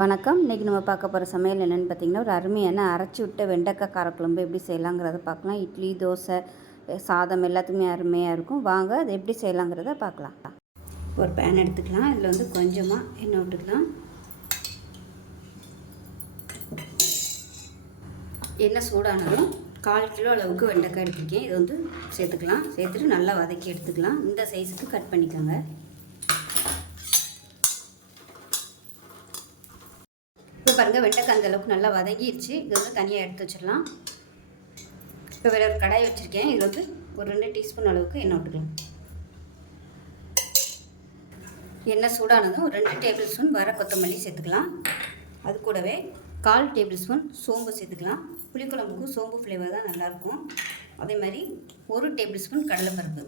வணக்கம். இன்றைக்கி நம்ம பார்க்க போகிற சமையல் என்னென்னு பார்த்தீங்கன்னா ஒரு அருமையான அரைச்சி விட்ட வெண்டைக்காய் காரக்குழம்பு எப்படி செய்யலாங்கிறத பார்க்கலாம். இட்லி தோசை சாதம் எல்லாத்துக்குமே அருமையாக இருக்கும். வாங்க அது எப்படி செய்யலாங்கிறத பார்க்கலாம். ஒரு பேன் எடுத்துக்கலாம். இதில் வந்து கொஞ்சமாக எண்ணெய் விட்டுக்கலாம். எண்ணெய் சூடானாலும் கால் கிலோ அளவுக்கு வெண்டைக்காய் எடுத்துருக்கேன். இது வந்து சேர்த்துக்கலாம். சேர்த்துட்டு நல்லா வதக்கி எடுத்துக்கலாம். இந்த சைஸுக்கு கட் பண்ணிக்கோங்க. பாருங்கள் வெண்டைக்காய் அந்த அளவுக்கு நல்லா வதங்கிடுச்சு இது வந்து தனியாக எடுத்து வச்சிடலாம். இப்போ வேறு ஒரு கடாய் வச்சுருக்கேன். இது வந்து ஒரு ரெண்டு டீஸ்பூன் அளவுக்கு எண்ணெய் விட்டுக்கலாம். எண்ணெய் சூடானதும் ஒரு ரெண்டு டேபிள் ஸ்பூன் வர கொத்தமல்லி சேர்த்துக்கலாம். அது கூடவே கால் டேபிள் ஸ்பூன் சோம்பு சேர்த்துக்கலாம். புளிக்குழம்புக்கும் சோம்பு ஃப்ளேவர் தான் நல்லாயிருக்கும். அதே மாதிரி ஒரு டேபிள் ஸ்பூன் கடலைப்பருப்பு.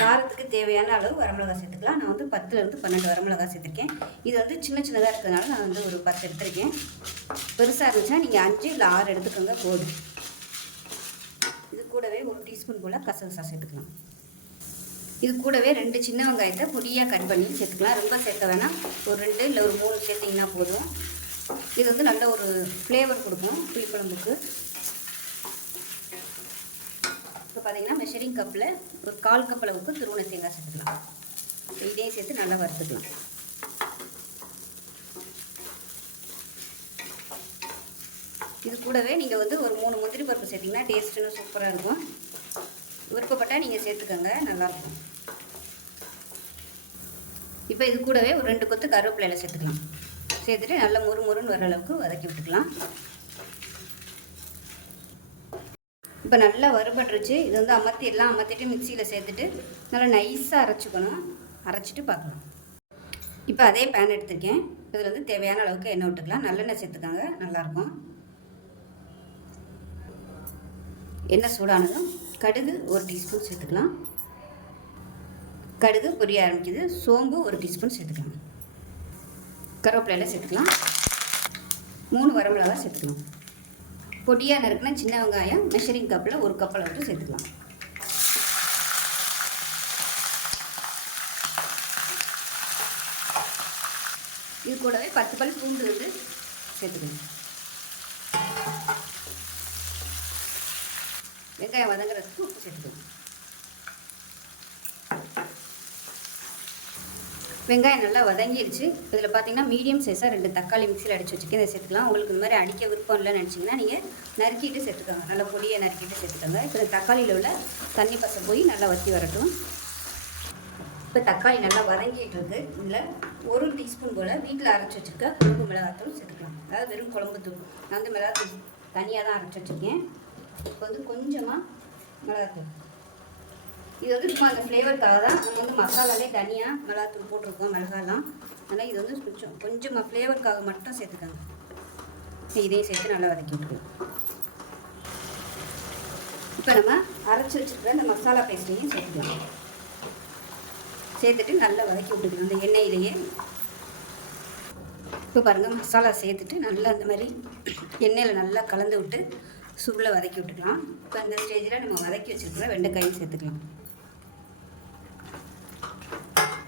காரத்துக்கு தேவையான அளவு வரமிளகா சேர்த்துக்கலாம். நான் வந்து பத்துலேருந்து பன்னெண்டு வரமிளகா சேர்த்துருக்கேன். இது வந்து சின்ன சின்னதாக இருக்கிறதுனால நான் வந்து ஒரு பத்து எடுத்திருக்கேன். பெருசாக இருந்துச்சுன்னா நீங்கள் அஞ்சு இல்லை ஆறு எடுத்துக்கோங்க போதும். இது கூடவே ஒரு டீஸ்பூன் போல் கசகசா சேர்த்துக்கலாம். இது கூடவே ரெண்டு சின்ன வெங்காயத்தை பொடியாக கட் பண்ணி சேர்த்துக்கலாம். ரொம்ப சேர்க்க வேணாம். ஒரு ரெண்டு இல்லை ஒரு மூணு சேர்த்திங்கன்னா போதும். இது வந்து நல்ல ஒரு ஃப்ளேவர் கொடுக்கும் புளிக்குழம்புக்கு இப்போ பார்த்தீங்கன்னா மெஷரிங் கப்பில் ஒரு கால் கப் அளவுக்கு துருவண தேங்காய் சேர்த்துக்கலாம். இதையும் சேர்த்து நல்லா வறுத்துக்கலாம். இது கூடவே நீங்கள் வந்து ஒரு மூணு முந்திரி பருப்பு சேர்த்திங்கன்னா டேஸ்ட்டுன்னு சூப்பராக இருக்கும். விருப்பப்பட்டால் நீங்கள் சேர்த்துக்கோங்க நல்லாயிருக்கும் இப்போ இது கூடவே ஒரு ரெண்டு கொத்து கருவேப்பிலையில் சேர்த்துக்கலாம். சேர்த்துட்டு நல்லா முறு முறுன்னு வர அளவுக்கு வதக்கி விட்டுக்கலாம். இப்போ நல்லா வறுபட்டுருச்சு. இது வந்து அமர்த்தி எல்லாம் அமர்த்திட்டு மிக்சியில் சேர்த்துட்டு நல்லா நைஸாக அரைச்சிக்கணும். அரைச்சிட்டு பார்க்கலாம். இப்போ அதே பேன் எடுத்திருக்கேன். இதில் வந்து தேவையான அளவுக்கு எண்ணெய் விட்டுக்கலாம். நல்லெண்ணெய் சேர்த்துக்காங்க. நல்லாயிருக்கும். எண்ணெய் சூடானதும் கடுகு ஒரு டீஸ்பூன் சேர்த்துக்கலாம். கடுகு பொரிய ஆரம்பிக்குது. சோம்பு ஒரு டீஸ்பூன் சேர்த்துக்கலாம். கருவேப்பிலையில் சேர்த்துக்கலாம். மூணு வரமிளகா சேர்த்துக்கலாம். பொடியாக நறுக்குனா சின்ன வெங்காயம் மெஷரிங் கப்பில் ஒரு கப்பில் விட்டு சேர்த்துக்கலாம். இது கூடவே பத்து பல் பூண்டு வந்து சேர்த்துக்கணும். வெங்காயம் வதங்குறதுக்கு உப்பு சேர்த்துக்கணும். வெங்காயம் நல்லா வதங்கிடுச்சு இதில் பார்த்தீங்கன்னா மீடியம் சைஸாக ரெண்டு தக்காளி மிக்சியில் அடித்து வச்சுக்கேன் இதை சேர்த்துக்கலாம். உங்களுக்கு இந்த மாதிரி அடிக்க விருப்பம் இல்லைன்னு நினச்சிங்கன்னா நீங்கள் நறுக்கிட்டு சேர்த்துக்கோங்க. நல்லா பொடியை நறுக்கிட்டு சேர்த்துக்கோங்க. இப்போ தக்காளியில் உள்ள தண்ணி பசம் போய் நல்லா வற்றி வரட்டும். இப்போ தக்காளி நல்லா வதங்கிட்டு இருக்கு. இதில் ஒரு டீஸ்பூன் போல் வீட்டில் அரைச்சி வச்சுருக்க குழம்பு மிளகாத்தூள் சேர்த்துக்கலாம். அதாவது வெறும் குழம்பு தூள். நான் வந்து மிளகாத்தூள் தனியாக தான் அரைச்சி வச்சுருக்கேன். இப்போ வந்து கொஞ்சமாக மிளகாத்தூள். இது வந்து சும்மா அந்த ஃப்ளேவருக்காக தான். நம்ம வந்து மசாலாலே தனியாக மிளகாத்தூள் போட்டிருக்கோம் மிளகாலாம் அதனால் இது வந்து கொஞ்சம் கொஞ்சமாக ஃப்ளேவருக்காக மட்டும் சேர்த்துக்கோங்க. இதையும் சேர்த்து நல்லா வதக்கி விட்டுருவோம் இப்போ நம்ம அரைச்சி வச்சுருக்கிற இந்த மசாலா பேஸ்ட்டையும் சேர்த்துக்கலாம் சேர்த்துட்டு நல்லா வதக்கி விட்டுக்கணும் அந்த எண்ணெயிலேயே. இப்போ பாருங்கள் மசாலா சேர்த்துட்டு நல்லா அந்த மாதிரி எண்ணெயில் நல்லா கலந்து விட்டு சுருளை வதக்கி விட்டுக்கலாம். இப்போ அந்த ஸ்டேஜில் நம்ம வதக்கி வச்சுருக்கிற வெண்டைக்காயும் சேர்த்துக்கலாம்.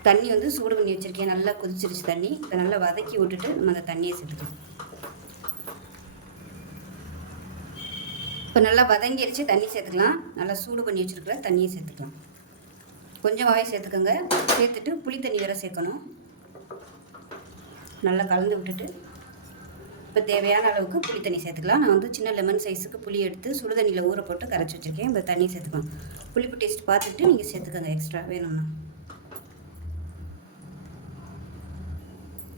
தண்ணி வந்து சூடு பண்ணி வச்சுருக்கேன். நல்லா கொதிச்சிருச்சு தண்ணி. இதை நல்லா வதக்கி விட்டுட்டு நம்ம அந்த தண்ணியை சேர்த்துக்கலாம். இப்போ நல்லா வதங்கிடுச்சு தண்ணி சேர்த்துக்கலாம். நல்லா சூடு பண்ணி வச்சுருக்கிற தண்ணியை சேர்த்துக்கலாம். கொஞ்சமாகவே சேர்த்துக்கோங்க. சேர்த்துட்டு புளி தண்ணி வேறு சேர்க்கணும். நல்லா கலந்து விட்டுட்டு இப்போ தேவையான அளவுக்கு புளி தண்ணி சேர்த்துக்கலாம். நான் வந்து சின்ன லெமன் சைஸுக்கு புளி எடுத்து சுடு தண்ணியில் ஊற போட்டு கரைச்சி வச்சுருக்கேன். இப்போ தண்ணி சேர்த்துக்கலாம். புளிப்பு டேஸ்ட் பார்த்துட்டு நீங்கள் சேர்த்துக்கோங்க. எக்ஸ்ட்ரா வேணும்னா.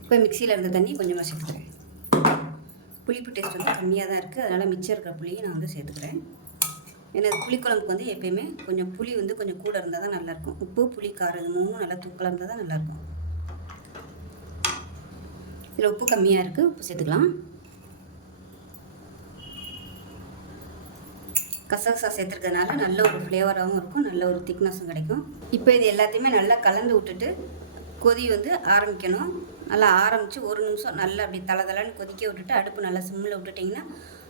இப்போ மிக்சியில் இருந்த தண்ணி கொஞ்சமாக சேர்த்துக்கிறேன். புளிப்பு டேஸ்ட் வந்து கம்மியாக தான் இருக்குது அதனால் மிச்சம் இருக்கிற புளியை நான் வந்து சேர்த்துக்கிறேன். ஏன்னா புளிக்குழம்புக்கு வந்து எப்பயுமே கொஞ்சம் புளி வந்து கொஞ்சம் கூட இருந்தால் தான் நல்லாயிருக்கும் உப்பு புளி காரம் இது மூணும் நல்லா தூக்கலாக இருந்தால் தான் நல்லாயிருக்கும் இதில் உப்பு கம்மியாக இருக்குது உப்பு சேர்த்துக்கலாம். கசகசா சேர்த்துருக்கறதுனால நல்ல ஒரு ஃப்ளேவராகவும் இருக்கும். நல்ல ஒரு திக்னஸும் கிடைக்கும். இப்போ இது எல்லாத்தையுமே நல்லா கலந்து விட்டுட்டு கொதி வந்து ஆரம்பிக்கணும். நல்லா ஆரம்பித்து ஒரு நிமிஷம் நல்லா அப்படி தலை தலைன்னு கொதிக்க விட்டுட்டு அடுப்பு நல்லா சிம்மில் விட்டுட்டிங்கன்னா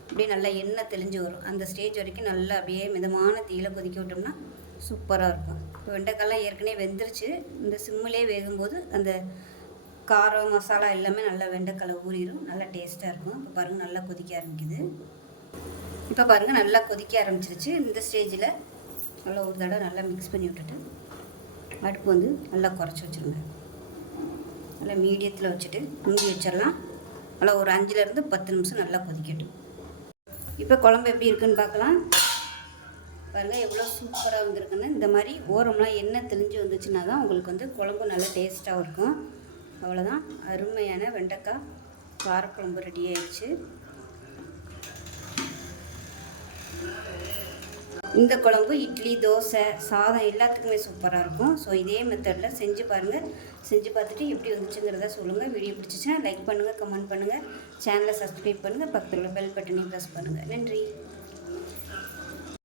அப்படியே நல்லா எண்ணெய் தெளிஞ்சு வரும். அந்த ஸ்டேஜ் வரைக்கும் நல்லா அப்படியே மிதமான தீயில கொதிக்க விட்டோம்னா சூப்பராக இருக்கும். இப்போ வெண்டைக்காய்லாம் ஏற்கனவே வெந்துருச்சு. இந்த சிம்மிலே வேகும்போது அந்த காரம் மசாலா எல்லாமே நல்லா வெண்டைக்காய் ஊறிடும் நல்லா டேஸ்ட்டாக இருக்கும். இப்போ பாருங்கள் நல்லா கொதிக்க ஆரம்பிக்குது. இப்போ பாருங்கள் நல்லா கொதிக்க ஆரம்பிச்சிருச்சு. இந்த ஸ்டேஜில் நல்லா ஒரு தடவை நல்லா மிக்ஸ் பண்ணி விட்டுட்டு அடுப்பு வந்து நல்லா குறைச்சி வச்சுருங்க. நல்லா மீடியத்தில் வச்சுட்டு மூடி வச்சிடலாம். நல்லா ஒரு அஞ்சுலேருந்து பத்து நிமிஷம் நல்லா கொதிக்கட்டும். இப்போ குழம்பு எப்படி இருக்குன்னு பார்க்கலாம். பாருங்கள் எவ்வளோ சூப்பராக வந்திருக்குன்னு. இந்த மாதிரி ஓரம்லாம் எண்ணெய் தெளிஞ்சு வந்துச்சுன்னா தான் உங்களுக்கு வந்து குழம்பு நல்லா டேஸ்ட்டாக இருக்கும். அவ்வளோதான். அருமையான வெண்டைக்காய் காரக்குழம்பு ரெடி ஆயிடுச்சு. இந்த குழம்பு இட்லி தோசை சாதம் எல்லாத்துக்குமே சூப்பராக இருக்கும். ஸோ இதே மெத்தடில் செஞ்சு பாருங்கள் செஞ்சு பார்த்துட்டு எப்படி வந்துச்சுங்கிறத சொல்லுங்கள் வீடியோ பிடிச்சிச்சுன்னா லைக் பண்ணுங்கள் கமெண்ட் பண்ணுங்கள் சேனலை சப்ஸ்கிரைப் பண்ணுங்கள் பக்கத்தில் பெல் பட்டனையும் ப்ரெஸ் பண்ணுங்கள் நன்றி.